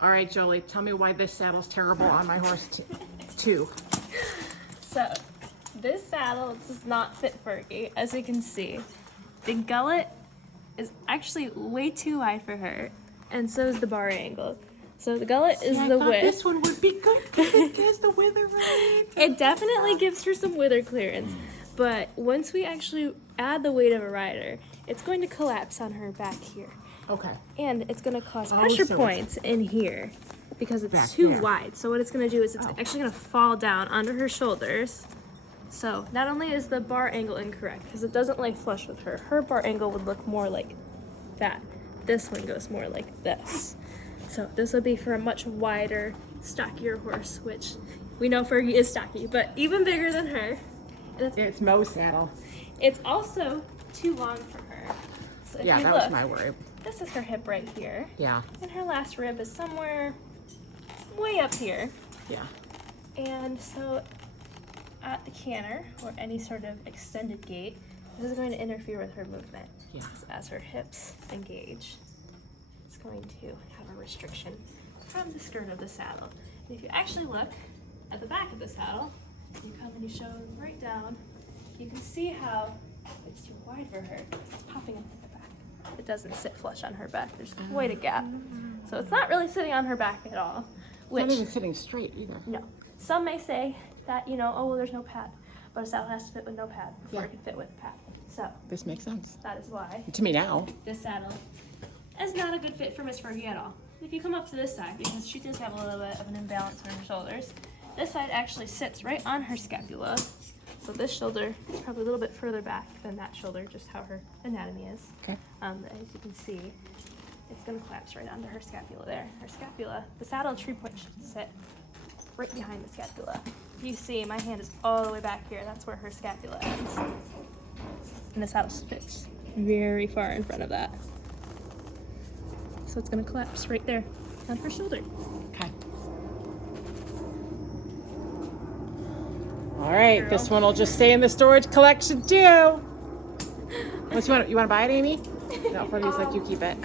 All right, Jolie, tell me why this saddle's terrible on my horse too. So, this saddle does not fit Fergie, as you can see. The gullet is actually way too wide for her, and so is the bar angle. So the gullet is the width. This one would be good because it has the wither right. It definitely gives her some wither clearance, but once we actually add the weight of a rider, it's going to collapse on her back here. Okay. And it's going to cause pressure points in here because it's too wide. So what it's going to do is it's actually going to fall down onto her shoulders. So not only is the bar angle incorrect because it doesn't lay flush with her. Her bar angle would look more like that. This one goes more like this. So this would be for a much wider, stockier horse, which we know Fergie is stocky, but even bigger than her. And it's Mo's saddle. It's also too long for her. So if you that look, was my worry. this is her hip right here. Yeah. And her last rib is somewhere way up here. Yeah. And so at the canter, or any sort of extended gait, this is going to interfere with her movement. Yeah. So as her hips engage, it's going to have a restriction from the skirt of the saddle. And if you actually look at the back of the saddle, you come and you show right down, you can see how it's too wide for her. It's popping up at the back. It doesn't sit flush on her back. There's quite a gap. So it's not really sitting on her back at all. Which, It's not even sitting straight either. no. Some may say that, oh, well, there's no pad. But a saddle has to fit with no pad before it can fit with a pad. So This makes sense. that is why To me now. this saddle is not a good fit for Miss Fergie at all. If you come up to this side, because she does have a little bit of an imbalance on her shoulders, this side actually sits right on her scapula. So this shoulder is probably a little bit further back than that shoulder, just how her anatomy is. Okay. As you can see, it's going to collapse right onto her scapula there. Her scapula, the saddle tree point should sit right behind the scapula. You see, my hand is all the way back here. That's where her scapula ends. And the saddle fits very far in front of that. So it's going to collapse right there on her shoulder. Okay. All right, this one will just stay in the storage collection too. Unless you want to buy it, Amy? No, Fergie's like, you keep it.